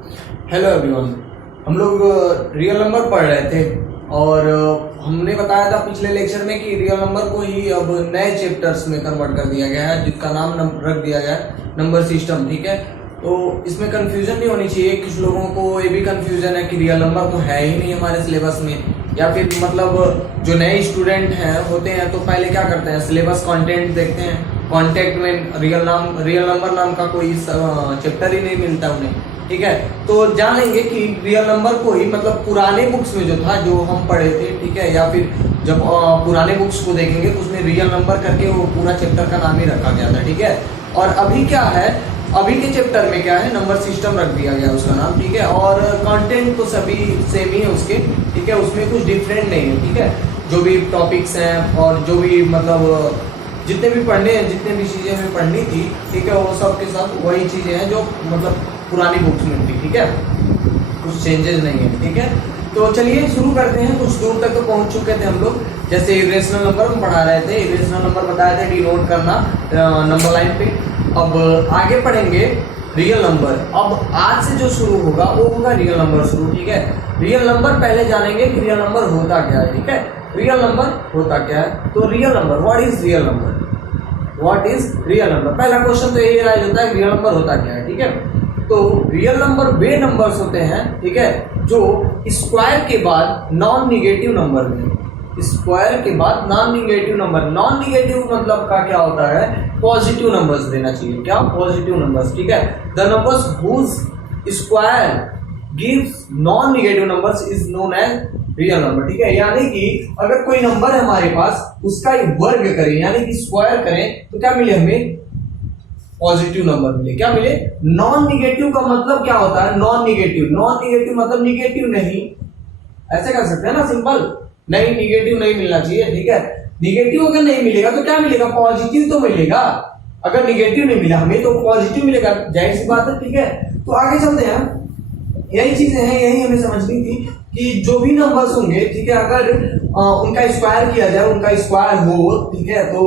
Hello everyone. हम लोग real number पढ़ रहे थे और हमने बताया था पिछले लेक्चर में कि रियल नंबर को ही अब नए चैप्टर्स में कन्वर्ट कर दिया गया है, जिसका नाम रख दिया गया है नंबर सिस्टम। ठीक है, तो इसमें कंफ्यूजन नहीं होनी चाहिए। कुछ लोगों को ये भी कंफ्यूजन है कि रियल नंबर तो है ही नहीं हमारे सिलेबस में, या फिर मतलब जो नए स्टूडेंट हैं होते हैं तो पहले क्या करते हैं, सिलेबस कंटेंट देखते हैं, कॉन्टेक्ट में रियल नंबर नाम का कोई चैप्टर ही नहीं मिलता उन्हें। ठीक है, तो जानेंगे कि रियल नंबर को ही मतलब पुराने बुक्स में जो था, जो हम पढ़े थे, ठीक है, या फिर जब पुराने बुक्स को देखेंगे तो उसमें रियल नंबर करके वो पूरा चैप्टर का नाम ही रखा गया था। ठीक है, और अभी क्या है, अभी के चैप्टर में क्या है, नंबर सिस्टम रख दिया गया उसका नाम। ठीक है, और कंटेंट तो सभी सेम ही है उसके। ठीक है, उसमें कुछ डिफरेंट नहीं है। ठीक है, जो भी टॉपिक्स हैं और जो भी मतलब जितने भी पढ़ने हैं, जितने भी चीजें हमें पढ़नी थी, ठीक है, वो सब के सब वही चीजें हैं जो मतलब पुरानी बुक्स में थी। ठीक है, कुछ चेंजेस नहीं है। ठीक है, तो चलिए शुरू करते हैं। कुछ दूर तक तो पहुंच चुके थे हम लोग, जैसे इरेशनल नंबर हम पढ़ा रहे थे, इरेशनल नंबर बताए थे डिनोट करना नंबर लाइन पे। अब आगे पढ़ेंगे रियल नंबर। अब आज से जो शुरू होगा वो होगा रियल नंबर शुरू। ठीक है, रियल नंबर पहले जानेंगे कि रियल नंबर होता क्या है। ठीक है, रियल नंबर होता क्या है, तो real number, what is real number, what is real number. पहला क्वेश्चन तो यही राइज होता है, रियल नंबर होता क्या है। ठीक है, तो रियल नंबर वे नंबर्स होते हैं, ठीक है, जो स्क्वायर के बाद नॉन निगेटिव नंबर में, स्क्वायर के बाद non negative number, non negative मतलब का क्या होता है, पॉजिटिव नंबर्स देना चाहिए। क्या, पॉजिटिव नंबर्स। ठीक है, the numbers whose square gives non negative numbers is known as real number. ठीक है, यानी कि अगर कोई नंबर है हमारे पास, उसका वर्ग करें यानी कि स्क्वायर करें तो क्या मिले, हमें पॉजिटिव नंबर मिले। क्या मिले, नॉन निगेटिव का मतलब क्या होता है, नॉन निगेटिव, नॉन निगेटिव मतलब निगेटिव नहीं, ऐसे कर सकते हैं ना, सिंपल। नहीं, निगेटिव नहीं मिलना चाहिए। ठीक है, निगेटिव अगर नहीं मिलेगा तो क्या मिलेगा, पॉजिटिव तो मिलेगा। अगर निगेटिव नहीं मिला हमें तो पॉजिटिव मिलेगा, जाहिर सी बात है। ठीक है, तो आगे चलते हैं। यही चीजें हैं, यही हमें समझनी थी कि जो भी नंबर्स होंगे, ठीक है, अगर उनका स्क्वायर किया जाए, उनका स्क्वायर हो, ठीक है, तो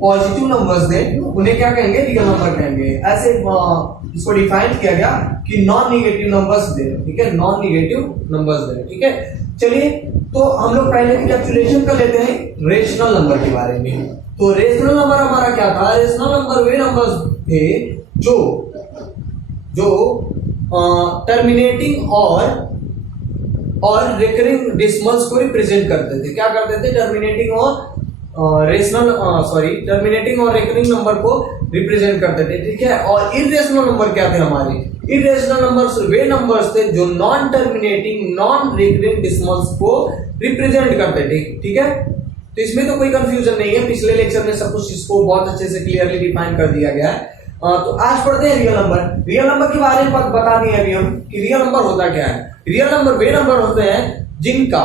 पॉजिटिव नंबर्स दे, उन्हें क्या कहेंगे, रियल नंबर कहेंगे। ऐसे इसको डिफाइन किया गया कि नॉन निगेटिव नंबर्स दे। ठीक है, नॉन निगेटिव नंबर्स दे। ठीक है, चलिए तो हम लोग पहले कैलकुलेशन कर लेते हैं रेशनल नंबर के बारे में। तो रेशनल नंबर हमारा क्या था, रेशनल नंबर वे नंबर्स थे जो टर्मिनेटिंग और रिकरिंग डेसिमल्स को रिप्रेजेंट करते थे। क्या करते थे, टर्मिनेटिंग और टर्मिनेटिंग और रिकरिंग नंबर को रिप्रेजेंट करते थे। ठीक है, और इरेशनल नंबर क्या थे हमारे, इरेशनल नंबर्स वे नंबर्स थे जो non terminating non recurring decimals को रिप्रेजेंट करते थे। ठीक है, तो इसमें तो कोई कंफ्यूजन नहीं है, पिछले लेक्चर में सब कुछ इसको बहुत अच्छे से क्लियरली डिफाइन कर दिया गया है। तो आज पढ़ते हैं रियल नंबर। रियल नंबर के बारे में बता दिए अभी हम कि रियल नंबर होता क्या है। रियल नंबर वे नंबर होते हैं जिनका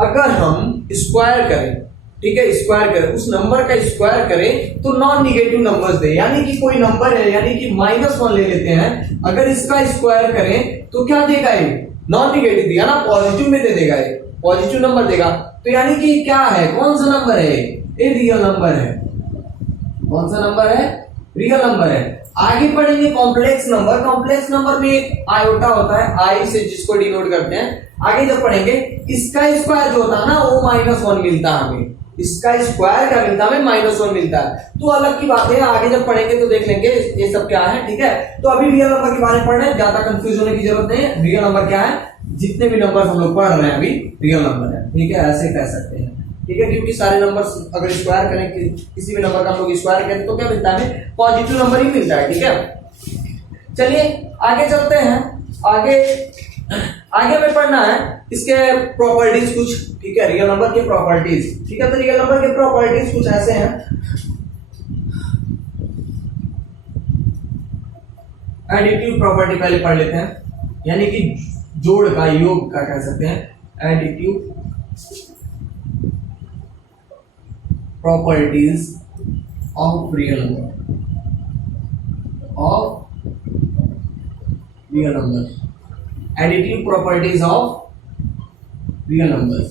अगर हम स्क्वायर करें, ठीक है, स्क्वायर करें, उस नंबर का स्क्वायर करें तो नॉन निगेटिव नंबर्स दे। यानी कि कोई नंबर है, यानी कि -1 ले लेते हैं, अगर इसका स्क्वायर करें तो क्या देगा, ये नॉन निगेटिव दिया ना, पॉजिटिव में दे देगा, ये पॉजिटिव नंबर देगा। तो यानी कि क्या है, कौन सा नंबर है, ये रियल नंबर है। कौन सा नंबर है, रियल नंबर है। आगे पढ़ेंगे कॉम्प्लेक्स नंबर। कॉम्प्लेक्स नंबर में एक आयोटा होता है, आई से जिसको डिनोट करते हैं। आगे जब पढ़ेंगे, इसका स्क्वायर जो होता है ना, वो -1 मिलता है हमें, इसका स्क्वायर क्या मिलता है, हमें -1 मिलता है। तो अलग की बात है, आगे जब पढ़ेंगे तो देख लेंगे ये सब क्या है। ठीक है, तो अभी रियल नंबर के बारे में पढ़ रहे हैं, ज्यादा कंफ्यूज होने की जरूरत नहीं है। रियल नंबर क्या है, जितने भी नंबर हम लोग पढ़ रहे हैं अभी रियल नंबर है। ठीक है, ऐसे कह सकते हैं। ठीक है, क्योंकि सारे नंबर्स अगर स्क्वायर करें, किसी भी नंबर का हम लोग स्क्वायर करें तो क्या मिलता है, हमें पॉजिटिव नंबर ही मिलता है। ठीक है, चलिए आगे चलते हैं। आगे हमें पढ़ना है इसके प्रॉपर्टीज कुछ। ठीक है, रियल नंबर के प्रॉपर्टीज। ठीक है, तो रियल नंबर के प्रॉपर्टीज कुछ ऐसे हैं। एडिटिव प्रॉपर्टी पहले पढ़ लेते हैं, यानी कि जोड़ का, योग का कह सकते हैं, additive properties of real numbers, additive properties of real numbers।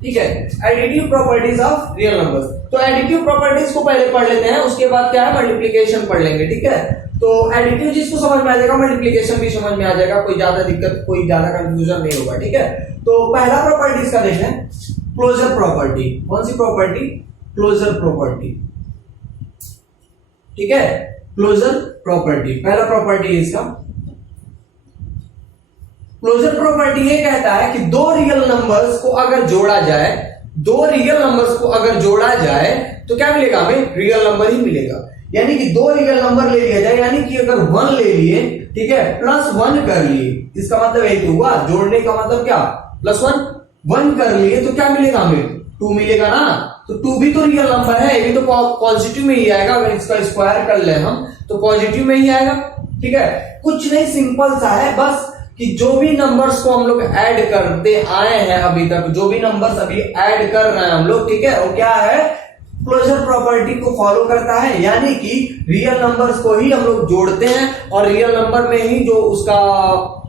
ठीक है, additive properties of real numbers. तो एडिटिव प्रॉपर्टीज को पहले पढ़ लेते हैं, उसके बाद क्या है मल्टीप्लीकेशन पढ़ लेंगे, ठीक है। तो एडिटिव जिसको समझ में आ जाएगा मल्टीप्लीकेशन भी समझ में आ जाएगा, कोई ज्यादा दिक्कत कोई ज्यादा कंफ्यूजन नहीं होगा, ठीक है। तो पहला प्रॉपर्टी इसका देखें, क्लोजर प्रॉपर्टी। कौन सी प्रॉपर्टी? क्लोजर प्रॉपर्टी, ठीक है। क्लोजर प्रॉपर्टी पहला प्रॉपर्टी है इसका। क्लोजर प्रॉपर्टी ये कहता है कि दो रियल नंबर्स को अगर जोड़ा जाए, दो रियल नंबर्स को अगर जोड़ा जाए तो क्या मिलेगा? हमें रियल नंबर ही मिलेगा। यानी कि दो रियल नंबर ले लिया जाए, यानी कि अगर 1 ले लिए, ठीक है, +1 कर लिए, इसका मतलब यही तो हुआ, जोड़ने का मतलब क्या? +1 1 कर लिए तो क्या मिलेगा? हमें 2 मिलेगा ना। तो 2 भी तो रियल नंबर है, ये भी तो पॉजिटिव में ही आएगा। अगर इसका स्क्वायर कर ले हम तो पॉजिटिव में ही आएगा, ठीक है। कुछ नहीं, सिंपल सा है बस कि जो भी नंबर्स को हम लोग ऐड करते आए हैं अभी तक, जो भी नंबर्स अभी ऐड कर रहे हैं हम लोग, ठीक है, वो क्या है? क्लोजर प्रॉपर्टी को फॉलो करता है। यानी कि रियल नंबर्स को ही हम लोग जोड़ते हैं और रियल नंबर में ही जो उसका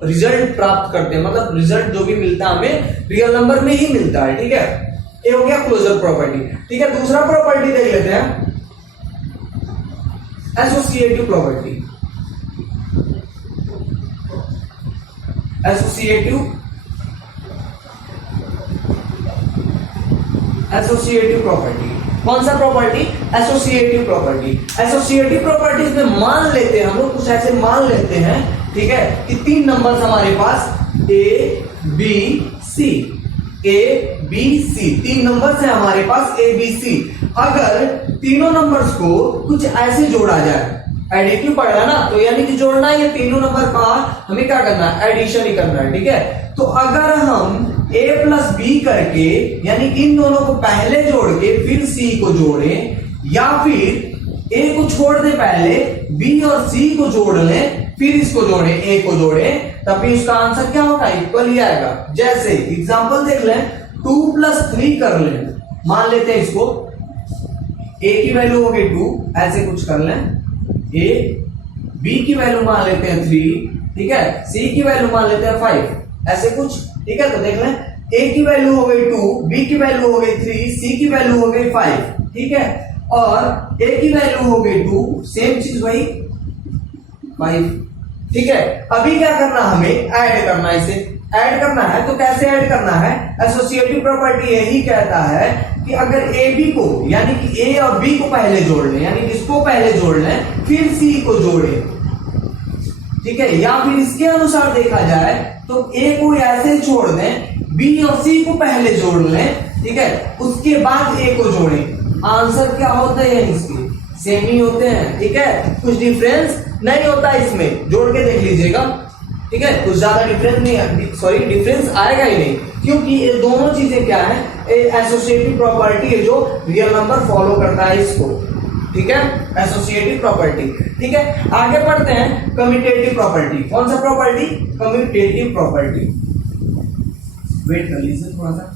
रिजल्ट प्राप्त करते हैं, मतलब रिजल्ट जो भी मिलता है हमें रियल नंबर में ही मिलता है, ठीक है। ये हो गया क्लोजर प्रॉपर्टी, ठीक है। दूसरा प्रॉपर्टी देख लेते हैं, एसोसिएटिव प्रॉपर्टी। एसोसिएटिव प्रॉपर्टी कौन सा property? Associative property. Associative properties में मान लेते हैं हम लोग, कुछ ऐसे मान लेते हैं, ठीक है, कि 3 नंबर्स हमारे पास A B C, A B C 3 numbers है हमारे पास ए बी सी। अगर तीनों नंबर्स को कुछ ऐसे जोड़ा जाए, एडिटिव पढ़ना ना, तो यानी कि जोड़ना है, ये तीनों नंबर का हमें क्या करना है? एडिशन ही करना है, ठीक है। तो अगर हम a प्लस बी करके, यानी इन दोनों को पहले जोड़ के फिर c को जोड़ें, या फिर a को छोड़ दे पहले, b और c को जोड़ लें, फिर इसको जोड़ें, a को जोड़ें, तब भी उसका आंसर क्या होगा? इक्वल ही आएगा। जैसे एग्जांपल देख लें, 2 + 3 कर लें, मान लेते हैं इसको, a की वैल्यू हो गई 2, ऐसे कुछ कर लें, a b की वैल्यू मान लेते हैं 3, ठीक है, c की वैल्यू मान लेते हैं 5, ऐसे कुछ, ठीक है। तो देख लें, a की वैल्यू हो गई 2, b की वैल्यू हो गई 3, c की वैल्यू हो गई 5, ठीक है, और a की वैल्यू हो गई 2, सेम चीज वही 5, ठीक है। अभी क्या करना, हमें ऐड करना है, इसे ऐड करना है। तो कैसे ऐड करना है? एसोसिएटिव प्रॉपर्टी यही कहता है कि अगर ए बी को, यानी कि ए और बी को पहले जोड़ लें, यानी इसको पहले जोड़ लें फिर सी को जोड़ें, ठीक है, या फिर इसके अनुसार देखा जाए तो ए को ऐसे छोड़ दें, बी और सी को पहले जोड़ लें, ठीक है, उसके बाद ए को जोड़ें। आंसर क्या होता है? इसके सेम ही होते हैं, ठीक है, कुछ डिफरेंस नहीं होता इसमें, जोड़ के देख लीजिएगा, ठीक है, कुछ ज्यादा डिफरेंस नहीं, सॉरी डिफरेंस आएगा ही नहीं, क्योंकि ये दोनों चीजें क्या है? एसोसिएटिव प्रॉपर्टी है जो रियल नंबर फॉलो करता है इसको, ठीक है, एसोसिएटिव प्रॉपर्टी, ठीक है। आगे पढ़ते हैं कम्यूटेटिव प्रॉपर्टी। कौन सा प्रॉपर्टी? Commutative property. वेट कर लीजिए थोड़ा सा।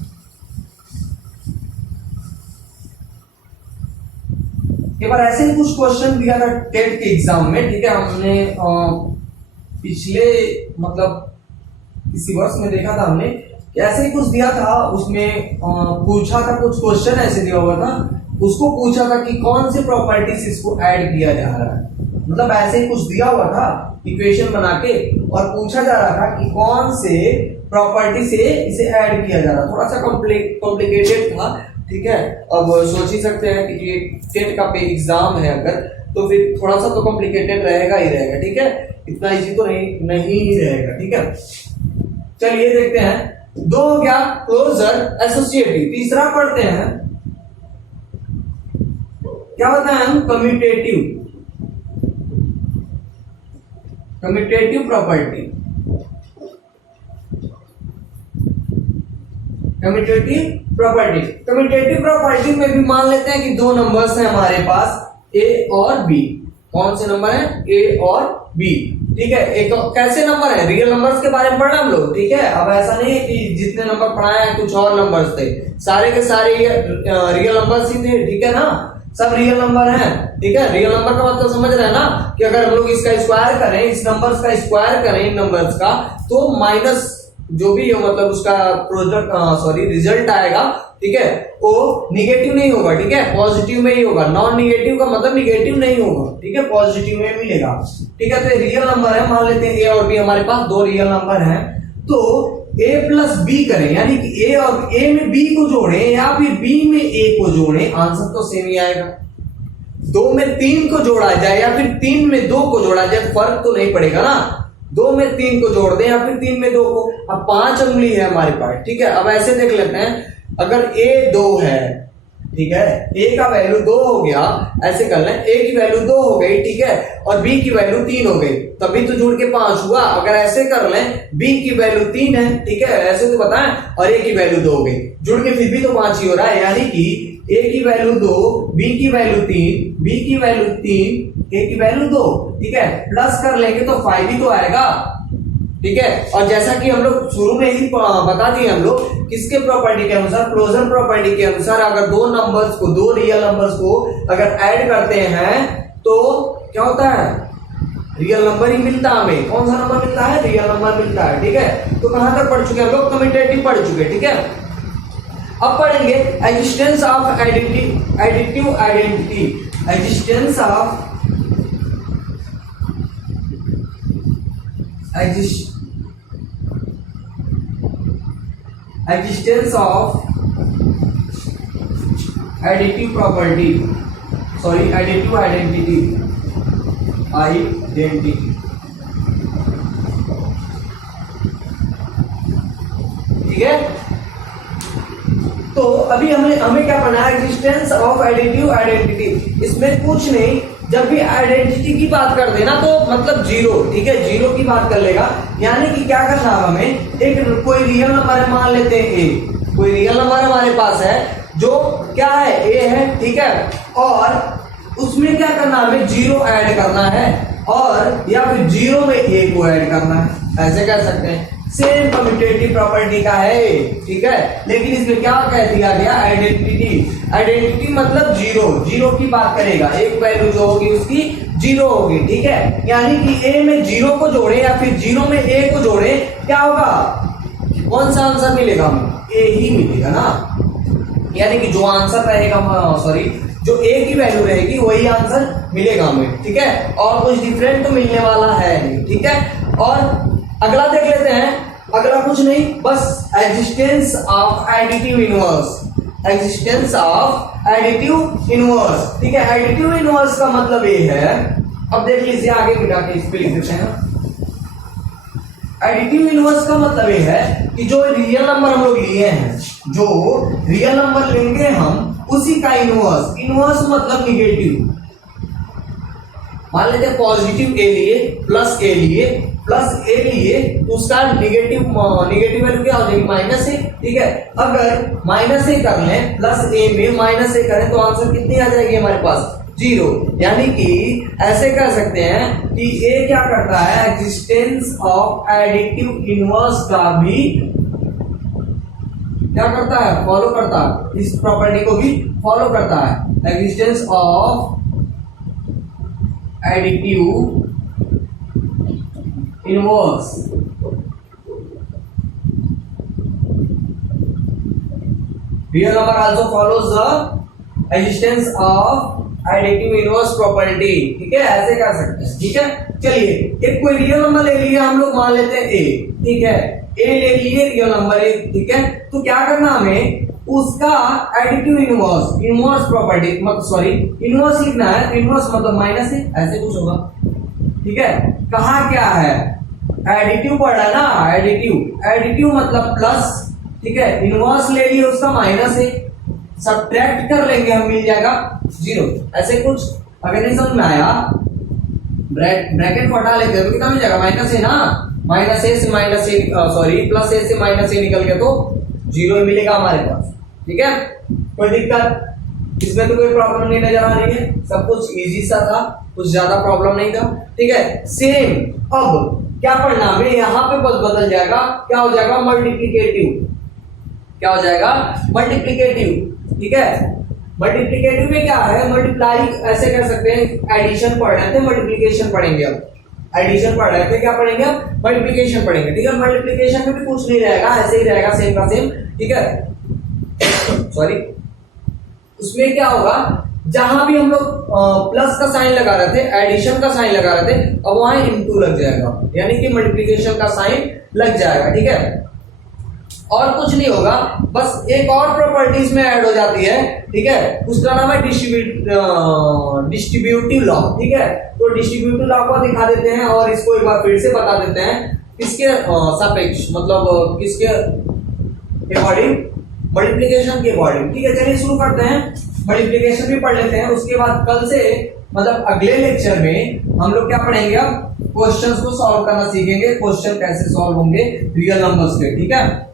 एक बार ऐसे ही कुछ क्वेश्चन दिया था टेट के एग्जाम में, ठीक है, हमने पिछले मतलब किसी वर्ष में देखा था हमने, ऐसे ही कुछ दिया था, उसमें पूछा था, कुछ क्वेश्चन ऐसे दिया हुआ था, उसको पूछा था कि कौन से प्रॉपर्टी से इसको ऐड किया जा रहा है, मतलब ऐसे ही कुछ दिया हुआ था इक्वेशन बना के, और पूछा जा रहा था कि कौन से प्रॉपर्टी से इसे ऐड किया जा रहा है। थोड़ा सा कॉम्प्लिकेटेड था, ठीक है। अब सोच ही सकते हैं कि ये टेट का पे एग्जाम है अगर, तो फिर थोड़ा सा तो कॉम्प्लिकेटेड रहेगा ही रहेगा, ठीक है, इतना इजी तो नहीं ही रहेगा, ठीक है। चलिए देखते हैं, 2 हो गया क्लोजर एसोसिएटिव। तीसरा पढ़ते हैं, क्या होता है? हम कम्यूटेटिव प्रॉपर्टी। कम्यूटेटिव प्रॉपर्टी में भी मान लेते हैं कि 2 नंबर्स हैं हमारे पास, ए और बी। कौन से नंबर है? ए और बी, ठीक है। एक कैसे नंबर है? रियल नंबर्स के बारे में पढ़ा हम लोग, ठीक है। अब ऐसा नहीं है कि जितने नंबर पढ़ाए हैं कुछ और नंबर्स थे, सारे के सारे रियल नंबर्स ही थे, ठीक है ना, सब रियल नंबर हैं, ठीक है। रियल नंबर का मतलब समझ रहे हैं ना, कि अगर हम लोग इसका स्क्वायर करें, इस नंबर्स का स्क्वायर करें इन नंबर्स का, तो जो भी मतलब उसका प्रोडक्ट रिजल्ट आएगा, ठीक है, वो निगेटिव नहीं होगा, ठीक है, पॉजिटिव में ही होगा। नॉन निगेटिव का मतलब निगेटिव नहीं होगा, ठीक है, पॉजिटिव में मिलेगा, ठीक है। तो रियल नंबर है, मान लेते हैं ए और बी, हमारे पास दो रियल नंबर हैं, तो a प्लस बी करें, यानी कि a और a में b को जोड़ें या फिर b में a को जोड़ें, आंसर तो सेम ही आएगा। 2 में 3 को जोड़ा जाए या फिर 3 में 2 को जोड़ा जाए, फर्क तो नहीं पड़ेगा ना। 2 में 3 को जोड़ दें या फिर 3 में 2 को। अब 5 उंगली है हमारे पास, ठीक है। अब ऐसे देख लेते हैं, अगर a 2 है, ठीक है, a का वैल्यू 2 हो गया, ऐसे कर लें, a की वैल्यू 2 हो गई, ठीक है, और b की वैल्यू 3 हो गई, तभी तो जुड़ के 5 हुआ। अगर ऐसे कर लें, b की वैल्यू 3 है, ठीक है, ऐसे तो बताएं, और a की वैल्यू 2 हो गई, जुड़ के फिर भी तो 5 ही हो रहा है, यानी कि a की वैल्यू 2, b की वैल्यू 3, b की वैल्यू 3, a की वैल्यू 2, ठीक है, प्लस कर लेंगे तो 5 ही तो आएगा, ठीक है। और जैसा कि हम लोग शुरू में ही बता दिए, हम लोग किसके प्रॉपर्टी के अनुसार, क्लोजर प्रॉपर्टी के अनुसार, अगर दो नंबर्स को, दो रियल नंबर्स को अगर ऐड करते हैं तो क्या होता है, रियल नंबर ही मिलता है हमें। कौन सा नंबर मिलता है, रियल नंबर मिलता है, ठीक है। तो कहां तक पढ़ चुके हम लोग, कम्यूटेटिव पढ़ चुके, ठीक है। अब पढ़ेंगे existence of additive identity, existence of existence of additive property, additive identity, ठीक है। तो अभी हमें क्या पढ़ना है, एग्जिस्टेंस ऑफ एडिटिव आइडेंटिटी। इसमें कुछ नहीं, जब भी आइडेंटिटी की बात कर देना तो मतलब जीरो, ठीक है, जीरो की बात कर लेगा, यानी कि क्या करना है हमें, एक कोई रियल नंबर है, मान लेते हैं ए, कोई रियल नंबर हमारे पास है जो क्या है, ए है, ठीक है, और उसमें क्या करना है, हमें जीरो ऐड करना है, और या फिर जीरो में ए को ऐड करना है, ऐसे कर सकते हैं। सेम कम्यूटेटिव प्रॉपर्टी का है, ठीक है, लेकिन इसमें क्या कह दिया गया, आइडेंटिटी। आइडेंटिटी मतलब जीरो, जीरो की बात करेगा, एक वैल्यू जो होगी उसकी जीरो होगी, ठीक है, यानी कि ए में जीरो को जोड़े या फिर जीरो में ए को जोड़े, क्या होगा, कौन सा आंसर मिलेगा हमें, ए ही मिलेगा ना, यानी कि जो आंसर रहेगा, जो ए की वैल्यू रहेगी वही आंसर मिलेगा हमें, ठीक है, और कुछ डिफरेंट तो मिलने वाला है नहीं, ठीक है। और अगला देख लेते हैं, अगला कुछ नहीं, बस existence of additive inverse, existence of additive inverse, ठीक है। एडिटिव इनवर्स का मतलब ये है, अब देख लीजिए आगे मिटा के इस पे लिख देते हैं। एडिटिव इनवर्स का मतलब ये है कि जो रियल नंबर हम लोग लिए हैं, जो रियल नंबर लेंगे हम, उसी का इनवर्स, इनवर्स मतलब निगेटिव। मान लेते हैं पॉजिटिव ए लिए, प्लस ए लिए, प्लस ए लिए, तो उसका निगेटिव वैल्यू क्या हो जाएगी, माइनस ए, ठीक है। अगर माइनस ए कर लें, प्लस ए में माइनस ए करें तो आंसर कितनी आ जाएगी हमारे पास, जीरो। यानी कि ऐसे कर सकते हैं कि ए क्या करता है, एग्जिस्टेंस ऑफ एडिटिव इनवर्स का भी क्या करता है, फॉलो करता है, इस प्रॉपर्टी को भी फॉलो करता है। Existence of additive inverse real number also follows the existence of additive inverse property, ठीक है, ऐसे कर सकते हैं, ठीक है। चलिए एक कोई रियल नंबर ले लिया हम लोग, मान लेते हैं ए, ठीक है, ए ले लिए रियल नंबर ए, ठीक है। तो क्या करना हमें, उसका एडिटिव इनवर्स, इनवर्स प्रॉपर्टी मतलब इनवर्स लिखना है, इनवर्स मतलब माइनस है, ऐसे कुछ होगा, ठीक है। कहा क्या है, एडिटिव पढ़ा ना, एडिटिव मतलब प्लस, ठीक है, इनवर्स ले लिए उसका माइनस है, सब्ट्रैक्ट कर लेंगे हम, मिल जाएगा जीरो, ऐसे कुछ। अगर नहीं समझ में आया, ब्रैकेट को हटा लेते हैं तो कितना मिल जाएगा, माइनस है ना, माइनस ए से माइनस ए प्लस ए से माइनस ए निकल के तो जीरो मिलेगा हमारे पास, ठीक है। कोई दिक्कत इसमें तो कोई प्रॉब्लम नहीं नजर आ रही है, सब कुछ इजी सा था, कुछ ज्यादा प्रॉब्लम नहीं था, ठीक है। सेम अब क्या पढ़ना है, यहाँ पे बस बदल जाएगा, क्या हो जाएगा, मल्टीप्लिकेटिव, क्या हो जाएगा, मल्टीप्लिकेटिव, ठीक है। मल्टीप्लिकेटिव में क्या है, मल्टीप्लाई ऐसे कर सकते हैं, एडिशन पढ़ रहे थे, मल्टीप्लिकेशन पढ़ेंगे अब, एडिशन पढ़ रहे थे, क्या पढ़ेंगे अब मल्टीप्लिकेशन पढ़ेंगे। ठीक है, मल्टीप्लिकेशन में भी कुछ नहीं रहेगा, ऐसे ही रहेगा सेम का सेम। ठीक है सॉरी, उसमें क्या होगा, जहां भी हम लोग प्लस का साइन लगा रहे थे, एडिशन का साइन लगा रहे थे, अब वहां इनटू लग जाएगा, यानी कि मल्टीप्लिकेशन का साइन लग जाएगा। ठीक है, और कुछ नहीं होगा, बस एक और प्रॉपर्टीज में ऐड हो जाती है। ठीक है, उसका नाम है डिस्ट्रीब्यूटिव लॉ। ठीक है, तो डिस्ट्रीब्यूटिव लॉ को दिखा देते हैं और इसको एक बार फिर से बता देते हैं, किसके सापेक्ष, मतलब किसके अकॉर्डिंग, मल्टीप्लिकेशन के अकॉर्डिंग। ठीक है, चलिए शुरू करते हैं, मल्टीप्लिकेशन भी पढ़ लेते हैं, उसके बाद कल से मतलब अगले लेक्चर में हम लोग क्या पढ़ेंगे, अब क्वेश्चंस को सॉल्व करना सीखेंगे, क्वेश्चन कैसे सॉल्व होंगे रियल नंबर्स के। ठीक है,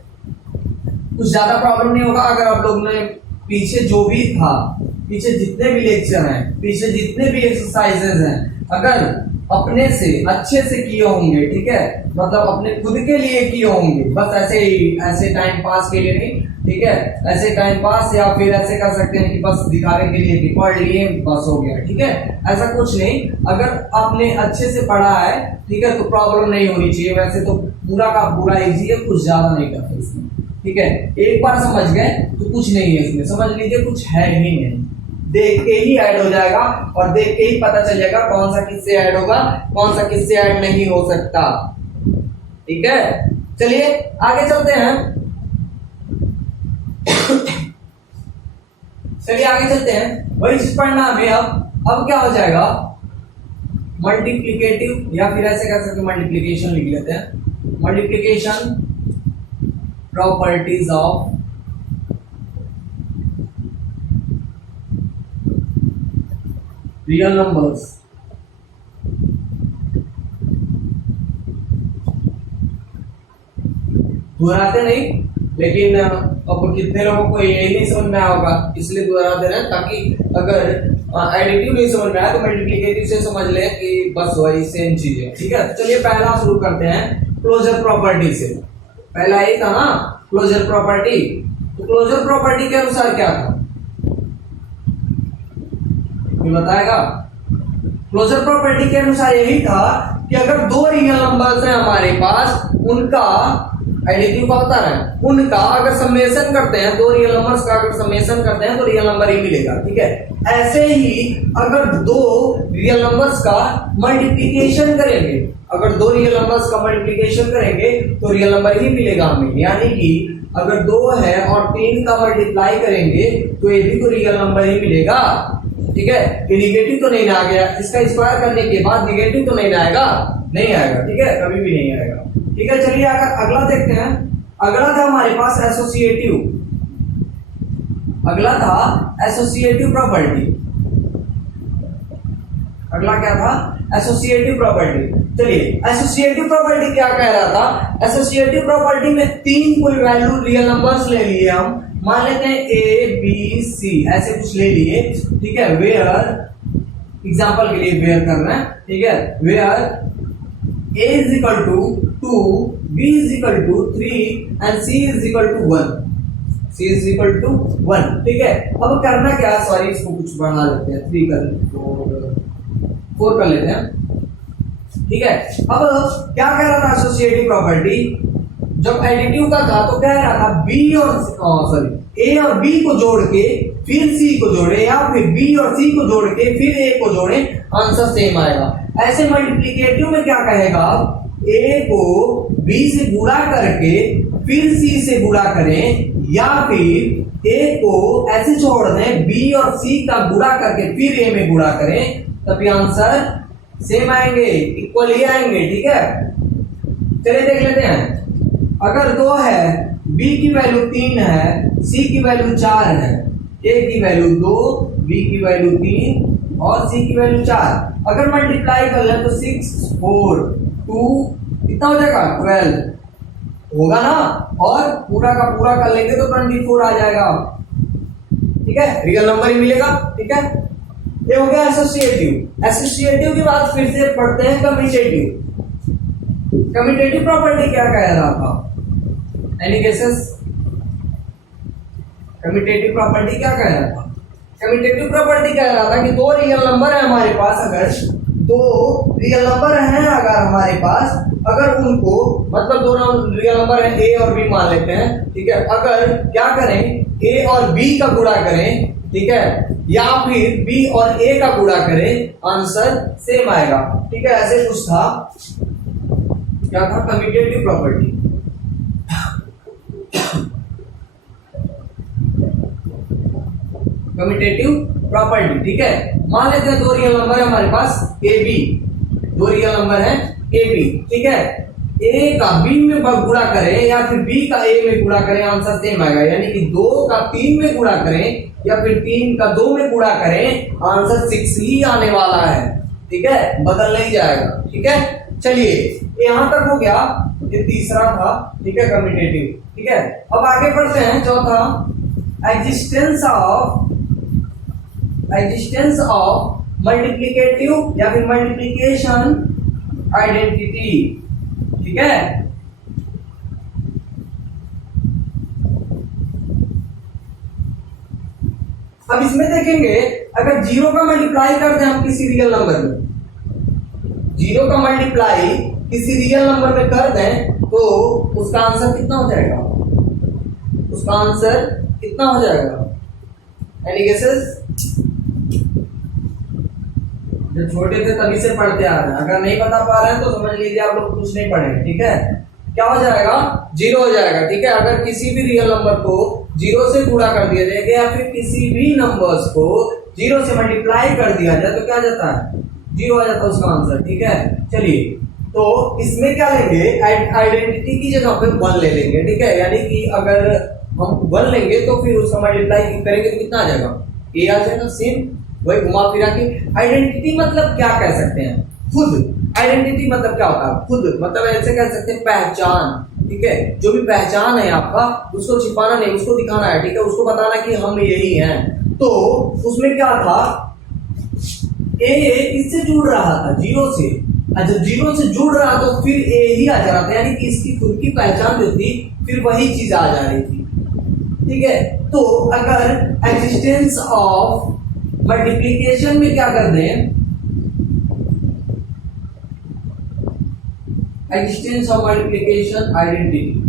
कुछ ज्यादा प्रॉब्लम नहीं होगा अगर आप लोग ने पीछे जो भी था, पीछे जितने भी लेक्चर हैं, पीछे जितने भी एक्सरसाइजेज हैं, अगर अपने से अच्छे से किए होंगे। ठीक है, मतलब अपने खुद के लिए किए होंगे, बस ऐसे ही, ऐसे टाइम पास के लिए नहीं। ठीक है, ऐसे टाइम पास या फिर ऐसे कर सकते हैं कि बस दिखाने के लिए कि पढ़ लिए बस हो गया। ठीक है, ऐसा कुछ नहीं, अगर आपने अच्छे से पढ़ा है, ठीक है, तो प्रॉब्लम नहीं होनी चाहिए। वैसे तो पूरा का पूरा इजी है, कुछ ज्यादा नहीं करते इसमें। ठीक है, एक बार समझ गए तो कुछ नहीं है इसमें, समझ लीजिए कुछ है ही नहीं, देख के ही ऐड हो जाएगा और देख के ही पता चल जाएगा कौन सा किससे ऐड होगा, कौन सा किससे ऐड नहीं हो सकता। ठीक है, चलिए आगे चलते हैं, चलिए आगे चलते हैं, वही चीज पढ़ना हमें। अब क्या हो जाएगा, मल्टीप्लिकेटिव, या फिर ऐसे कर सकते मल्टीप्लिकेशन लिख लेते हैं, multiplication properties of real numbers. दोहराते नहीं, लेकिन अब कितने लोगों को यही नहीं समझ में आया होगा, इसलिए दोहरा दे रहे हैं, ताकि अगर एडिटिव नहीं समझ में आया तो मल्टीप्लिकेटिव से समझ लें कि बस वही सेम चीज है। ठीक है, चलिए पहला शुरू करते हैं क्लोजर प्रॉपर्टी से। पहला ये था ना क्लोजर प्रॉपर्टी, तो क्लोजर प्रॉपर्टी के अनुसार क्या था, कोई बताएगा? क्लोजर प्रॉपर्टी के अनुसार यही था कि अगर दो रियल नंबर्स हैं हमारे पास, उनका एडिटिव का बता रहे हैं, उनका अगर समेशन करते हैं, दो रियल नंबर्स का अगर समेशन करते हैं तो रियल नंबर ही मिलेगा। ठीक है, ऐसे ही अगर दो रियल नंबर्स का मल्टीप्लिकेशन करेंगे, अगर दो रियल नंबर्स का मल्टीप्लिकेशन करेंगे तो रियल नंबर ही मिलेगा हमें, यानी कि अगर 2 है और 3 का मल्टीप्लाई करेंगे तो ये भी तो रियल नंबर ही मिलेगा। ठीक है, ये निगेटिव तो नहीं ना आ गया, इसका स्क्वायर करने के बाद निगेटिव तो नहीं आएगा, नहीं आएगा। ठीक है, कभी भी नहीं आएगा। ठीक है, चलिए अगला देखते हैं। अगला था हमारे पास एसोसिएटिव, अगला था एसोसिएटिव प्रॉपर्टी। अगला क्या था, एसोसिएटिव प्रॉपर्टी। चलिए एसोसिएटिव प्रॉपर्टी क्या कह रहा था, एसोसिएटिव प्रॉपर्टी में 3 कोई वैल्यू रियल नंबर्स ले लिए, हम मान लेते हैं ए बी सी ऐसे कुछ ले लिए। ठीक है, वेयर, एग्जांपल के लिए वेयर करना है। ठीक है, where a is equal to 2, b is equal to 3 and c is equal to 1, c is equal to 1। ठीक है, अब करना क्या, सॉरी इसको कुछ बढ़ा लेते हैं, 3 कर 4 कर लेते हैं। ठीक है, अब क्या कह रहा था एसोसिएटिव प्रॉपर्टी, जब एडिटिव का था तो कह रहा था बी और ए और बी को जोड़ के फिर सी को जोड़े, या फिर बी और सी को जोड़ के फिर ए को जोड़े, आंसर सेम आएगा। ऐसे मल्टीप्लिकेटिव में क्या कहेगा, ए को बी से गुणा करके फिर सी से गुणा करें, या फिर ए को ऐसे छोड़ दें, बी और सी का गुणा करके फिर ए में गुणा करें, तभी आंसर सेम आएंगे, इक्वल ही आएंगे। ठीक है, चलिए देख लेते हैं। अगर 2 है, बी की वैल्यू 3 है, सी की वैल्यू 4 है, ए की वैल्यू 2, बी की वैल्यू 3 और सी की वैल्यू 4, अगर मल्टीप्लाई कर लें तो 6 4 2 कितना हो जाएगा, 12 होगा ना, और पूरा का पूरा कर लेंगे तो 24 आ जाएगा। ठीक है, रियल नंबर ही मिलेगा। ठीक है, ये हो गया एसोसिएटिव। एसोसिएटिव के बाद फिर से पढ़ते हैं कम्यूटेटिव। कम्यूटेटिव प्रॉपर्टी क्या कह रहा था, एनी केसेस, कम्यूटेटिव प्रॉपर्टी क्या कह रहा था, कम्यूटेटिव प्रॉपर्टी कह रहा था कि 2 रियल नंबर है हमारे पास, अगर दो रियल नंबर हैं अगर हमारे पास, अगर उनको मतलब दो रियल नंबर है ए और बी मान लेते हैं, ठीक है, अगर क्या करें ए और बी का गुणा करें, ठीक है, या फिर बी और ए का गुणा करें, आंसर सेम आएगा, ठीक है। ऐसे कुछ था, क्या था, कम्यूटेटिव प्रॉपर्टी। कम्यूटेटिव प्रॉपर्टी, ठीक है। मान लेते हैं दो रियल नंबर है हमारे पास ए बी, दो रियल नंबर है ए बी, ठीक है, ए का बी में गुणा करें या फिर बी का ए में गुणा करें, आंसर सेम आएगा। यानी कि 2 का 3 में गुणा करें या फिर 3 का 2 में गुणा करें, आंसर 6 ही आने वाला है, ठीक है, बदल नहीं जाएगा, ठीक है। चलिए यहां तक हो गया, ये तीसरा था, ठीक है, कम्यूटेटिव, ठीक है। अब आगे बढ़ते हैं, चौथा, एग्जिस्टेंस ऑफ मल्टीप्लिकेटिव या फिर मल्टीप्लिकेशन आइडेंटिटी, ठीक है। अब इसमें देखेंगे, अगर 0 का मल्टीप्लाई करते हैं हम किसी रियल नंबर में, 0 का मल्टीप्लाई किसी रियल नंबर में कर दें तो उसका आंसर कितना हो जाएगा, उसका आंसर कितना हो जाएगा? Any guesses? जब छोटे थे तभी से पढ़ते आ रहे हैं, अगर नहीं बता पा रहे हैं तो समझ लीजिए आप लोग कुछ नहीं पढ़ेंगे, ठीक है। क्या हो जाएगा? 0 हो जाएगा, ठीक है। अगर किसी भी रियल नंबर को 0 से गुणा कर दिया जाएगा या फिर किसी भी नंबर्स को 0 से मल्टीप्लाई कर दिया जाए तो क्या जाता है? 0 आ जाता है उसका आंसर, ठीक है। चलिए, तो इसमें क्या लेंगे, आइडेंटिटी की जगह पे 1 ले लेंगे, ठीक है। यानी कि अगर हम 1 लेंगे तो फिर उसका मल्टीप्लाई करेंगे तो कितना आ जाएगा? ए आ जाएगा, सेम वही घुमा फिरा के। आइडेंटिटी मतलब क्या कह सकते हैं? खुद। आइडेंटिटी मतलब क्या होता है? खुद, मतलब ऐसे कह सकते हैं पहचान, ठीक है। जो भी पहचान है आपका, उसको छिपाना नहीं, उसको दिखाना है, ठीक है, उसको बताना कि हम यही हैं। तो उसमें क्या था, ए इससे जुड़ रहा था 0 से, जब 0 से जुड़ रहा तो फिर ए ही आ जा रहा था, यानी कि इसकी खुद की पहचान जो थी फिर वही चीज आ जा रही थी, ठीक है। तो अगर एग्जिस्टेंस ऑफ मल्टीप्लिकेशन में क्या कर दें, एग्जिस्टेंस ऑफ मल्टीप्लिकेशन आइडेंटिटी,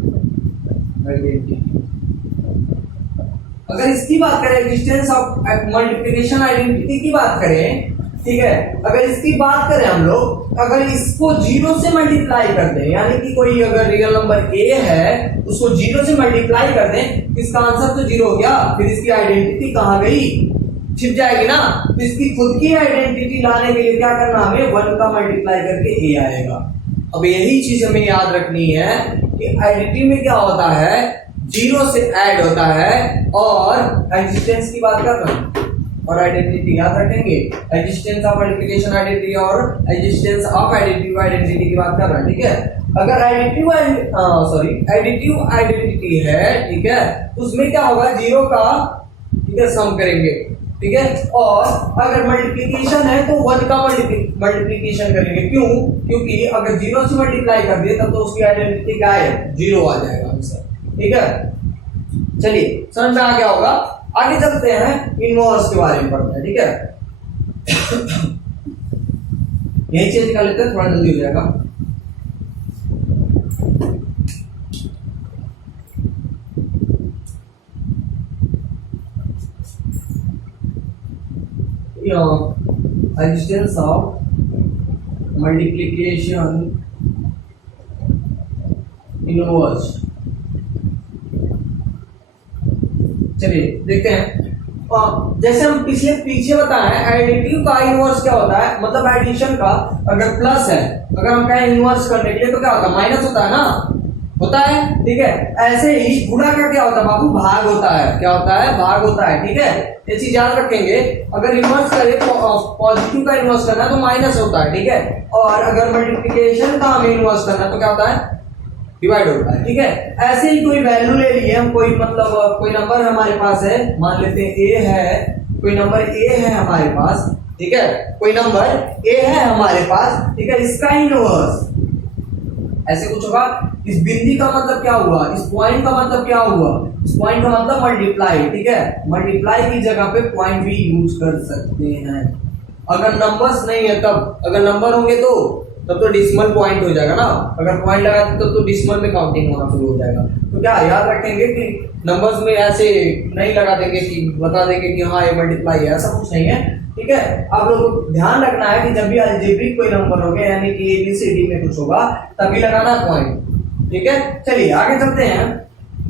अगर इसकी बात करें, एग्जिस्टेंस ऑफ मल्टीप्लिकेशन आइडेंटिटी की बात करें, ठीक है, अगर इसकी बात करें हम लोग, अगर इसको 0 से मल्टीप्लाई कर दें, यानी कि कोई अगर रियल नंबर ए है उसको 0 से मल्टीप्लाई कर दें, इसका आंसर तो 0 हो गया, फिर इसकी आइडेंटिटी कहां गई? छिप जाएगी ना। तो इसकी खुद की आइडेंटिटी लाने के लिए क्या करना, हमें 1 का मल्टीप्लाई करके ए आएगा। अब यही चीज हमें याद रखनी है कि आइडेंटिटी में क्या होता है, 0 से ऐड होता है, और एग्जिस्टेंस की बात कर रहा हूं और आइडेंटिटी याद रखेंगे, एग्जिस्टेंस ऑफ मल्टीप्लिकेशन आइडेंटिटी और एग्जिस्टेंस ऑफ आइडेंटिटी की बात कर रहा है, ठीक है। अगर एडिटिव आइडेंटिटी है, ठीक है, उसमें क्या होगा, 0 का, ठीक है, सम करेंगे, ठीक है, और अगर मल्टीप्लिकेशन है तो 1 का मल्टीप्लिकेशन करेंगे। क्यों? क्योंकि अगर 0 से मल्टीप्लाई कर दिए तब तो उसकी आइडेंटिटी क्या है, 0 आ जाएगा आंसर, ठीक है। चलिए, समझ में आ गया होगा। आगे चलते हैं, इनवर्स के बारे में पढ़ते हैं, ठीक है। यही चेंज कर लेते हैं, थोड़ा जल्दी हो जाएगा। Existence of multiplication inverse। चलिए देखते हैं, जैसे हम पीछे बताए, एडिटिव का इनवर्स क्या होता है, मतलब एडिशन का अगर प्लस है, अगर हम कहें इनवर्स करने के लिए तो क्या होता है, माइनस होता है ना, होता है, ठीक है। ऐसे ही गुणा का क्या होता है बाबू, भाग होता है। क्या होता है? भाग होता है, ठीक है। ये चीज याद रखेंगे। अगर इनवर्स करें तो पॉजिटिव का इनवर्स करना है तो माइनस होता है, ठीक है। और अगर मल्टीप्लिकेशन का हमें इनवर्स करना है तो क्या होता है, डिवाइड होता है, ठीक है। ऐसे ही कोई वैल्यू ले लिए हम, कोई मतलब कोई नंबर हमारे पास है, मान लेते हैं ए है, कोई नंबर ए है हमारे पास, ठीक है, कोई नंबर ए है हमारे पास, ठीक है, इसका इनवर्स ऐसे कुछ होगा। इस बिंदी का मतलब क्या हुआ, इस पॉइंट का मतलब क्या हुआ, इस पॉइंट का मतलब मल्टीप्लाई, ठीक है। मल्टीप्लाई की जगह पे पॉइंट भी यूज कर सकते हैं, अगर नंबर्स नहीं है तब, अगर नंबर होंगे तो तब तो डिसिमल पॉइंट हो जाएगा ना, अगर पॉइंट लगाते तो डिसिमल में काउंटिंग होना शुरू हो जाएगा। तो क्या याद रखेंगे कि नंबर्स में ऐसे नहीं लगा देंगे कि बता देंगे कि हाँ ये मल्टीप्लाई है, ऐसा कुछ नहीं है, ठीक है। आप लोगों को ध्यान रखना है कि जब भी अलजेब्रिक कोई नंबर हो गया यानी कि ABCD में कुछ होगा तभी लगाना पॉइंट, ठीक है। चलिए आगे चलते हैं,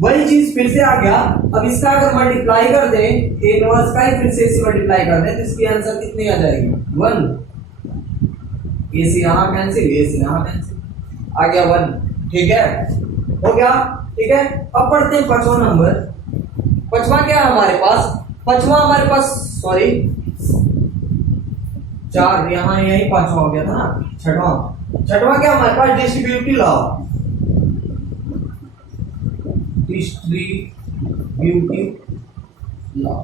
वही चीज फिर से आ गया। अब इसका अगर मल्टीप्लाई कर दें, ए इनवर्स का ही फिर से इसे मल्टीप्लाई कर दें तो इसकी आंसर कितनी आ जाएगी 1, ए से यहाँ कैंसिल, ए से यहाँ कैंसिल, आ गया 1, ठीक है, हो गया, ठीक है। अब पढ़ते हैं 5वां नंबर। 5वां क्या है हमारे पास, 5वां हमारे पास सॉरी 4 यहाँ यही 5वां हो गया था ना, 6वां क्या हमारे पास डिस्ट्रीब्यूटिव लॉ, डिस्ट्रीब्यूटिव लॉ।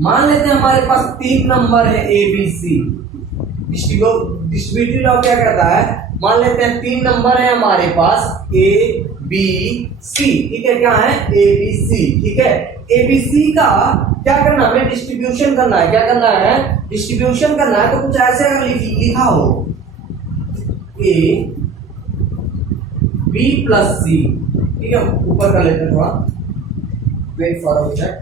मान लेते हैं हमारे पास 3 नंबर है ABC, डिस्ट्रीब्यूटिव लॉ क्या कहता है, मान लेते हैं 3 नंबर है हमारे पास ABC, ठीक है, क्या है ABC, ठीक है। ABC का क्या करना है, हमें डिस्ट्रीब्यूशन करना है, क्या करना है, डिस्ट्रीब्यूशन करना है। तो कुछ ऐसे अगर लिखा हो A B प्लस C, ठीक है, ऊपर कर लेते हैं थोड़ा, wait for a minute,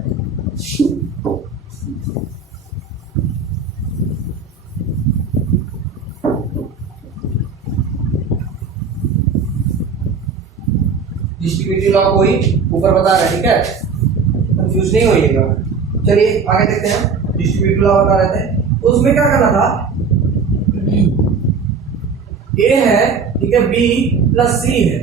distributive law को ही ऊपर बता रहा है, ठीक है, कंफ्यूज नहीं होइएगा। चलिए आगे देखते हैं, डिस्ट्रीब्यूटिव लॉ बता रहे थे, तो उसमें क्या करना था, ए है, ठीक है, बी प्लस सी है,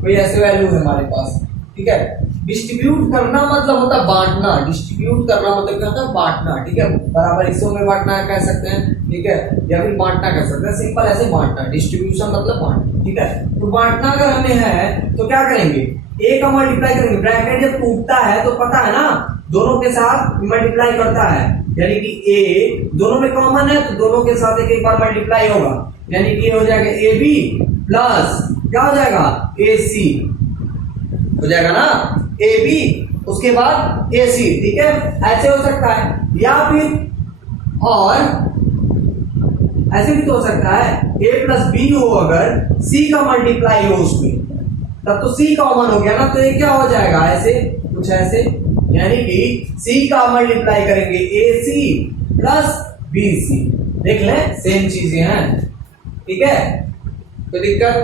कोई ऐसे वैल्यू है हमारे पास, ठीक है। डिस्ट्रीब्यूट करना मतलब होता है बांटना, डिस्ट्रीब्यूट करना मतलब क्या होता है बांटना, ठीक है, बराबर हिस्सों में बांटना कह सकते हैं, ठीक है, या फिर बांटना कह सकते हैं, सिंपल ऐसे बांटना, डिस्ट्रीब्यूशन मतलब बांटना, ठीक है। तो बांटना अगर हमें है तो क्या करेंगे, ए का मल्टीप्लाई करेंगे, ब्रैकेट जब टूटता है तो पता है ना दोनों के साथ मल्टीप्लाई करता है, यानी कि ए दोनों में कॉमन है तो दोनों के साथ एक एक बार मल्टीप्लाई होगा, यानी कि हो जाएगा ए बी प्लस क्या हो जाएगा ए सी, हो जाएगा ना ए बी उसके बाद ए सी, ठीक है, ऐसे हो सकता है, या फिर और ऐसे भी तो हो सकता है ए प्लस बी हो, अगर सी का मल्टीप्लाई हो उसमें तब तो सी कॉमन हो गया ना, तो ये क्या हो जाएगा ऐसे कुछ ऐसे, यानी कि सी का मल्टीप्लाई करेंगे ए सी प्लस बी सी, देख लें सेम चीजें हैं, ठीक है। तो दिक्कत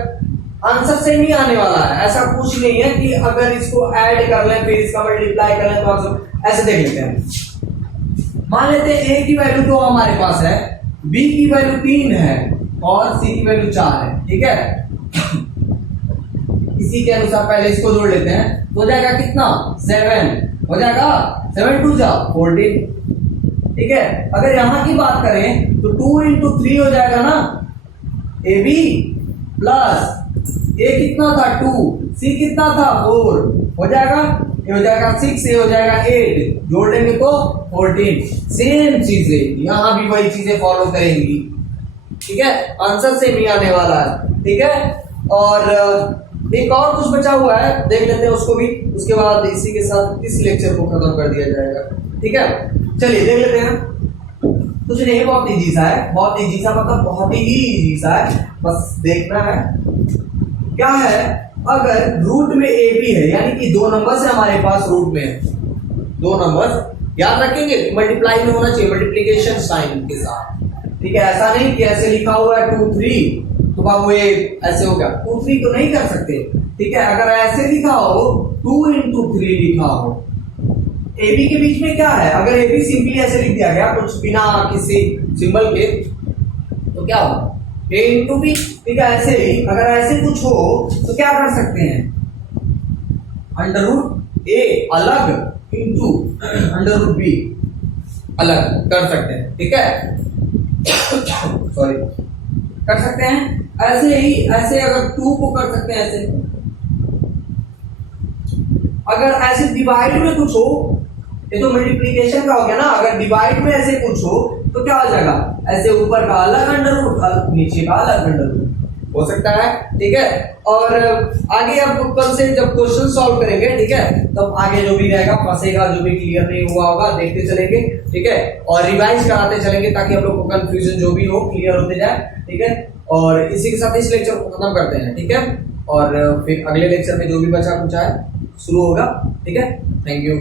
आंसर से नहीं आने वाला है, ऐसा कुछ नहीं है कि अगर इसको ऐड कर लें फिर इसका मल्टीप्लाई कर लें तो आंसर, ऐसे देख लेते हैं। मान लेते हैं ए की वैल्यू 2 हमारे पास है, बी की वैल्यू 3 है और सी की वैल्यू 4 है, ठीक है। इसी के अनुसार पहले इसको जोड़ लेते हैं, तो हो जाएगा कितना 7, हो जाएगा 7 2 जा 14, ठीक है। अगर यहां की बात करें तो 2 into 3 हो जाएगा ना, ए बी प्लस ए कितना था 2, सी कितना था 4, हो जाएगा, ये हो जाएगा 6, ये हो जाएगा 8, जोड़ लेंगे तो 14, सेम चीजें यहां भी वही चीजें फॉलो करेंगी, ठीक है, आंसर से भी आने वाला है, ठीक है। और एक और कुछ बचा हुआ है, देख लेते हैं उसको भी, उसके बाद इसी के साथ इस लेक्चर को खत्म कर दिया जाएगा, ठीक है। चलिए देख लेते हैं, कुछ नहीं, बहुत इजी सा है, बहुत इजी सा मतलब बहुत ही इजी सा है, बस देखना है क्या है। अगर रूट में ए बी है, यानी कि 2 नंबर्स है हमारे पास रूट में, 2 नंबर्स याद रखेंगे मल्टीप्लाई में होना चाहिए, मल्टीप्लिकेशन साइन के साथ, ठीक है, ऐसा नहीं कि ऐसे लिखा हुआ है 2 3 तो बाबू ये ऐसे हो गया, 2 3 तो नहीं कर सकते, ठीक है। अगर ऐसे लिखा हो 2 into 3 लिखा हो, ए बी के बीच में क्या है, अगर ए बी सिंपली ऐसे लिख दिया गया कुछ बिना किसी सिंबल के तो क्या होगा ए इंटू बी, ठीक है। ऐसे ही अगर ऐसे कुछ हो तो क्या कर सकते हैं, अंडर रूट ए अलग इंटू अंडर रूट बी अलग कर सकते हैं, ठीक है, सॉरी कर सकते हैं। ऐसे ही ऐसे अगर 2 को कर सकते हैं ऐसे, अगर ऐसे डिवाइड में कुछ हो, ये तो मल्टीप्लिकेशन का हो गया ना, अगर डिवाइड में ऐसे कुछ हो तो क्या हो जाएगा, ऐसे ऊपर का अलग अंडर रूट नीचे का अलग अंडर रूट, हो सकता है, ठीक है। और आगे अब कल से जब क्वेश्चन सॉल्व करेंगे, ठीक है, तब आगे जो भी रहेगा फंसेगा, जो भी क्लियर नहीं हुआ होगा देखते चलेंगे, ठीक है, और रिवाइज कराते चलेंगे ताकि हम लोग को कंफ्यूजन जो भी हो क्लियर होते जाए, ठीक है। और इसी के साथ इस लेक्चर को खत्म करते हैं, ठीक है, और फिर अगले लेक्चर में जो भी बचा कुछ है शुरू होगा, ठीक है। Thank you.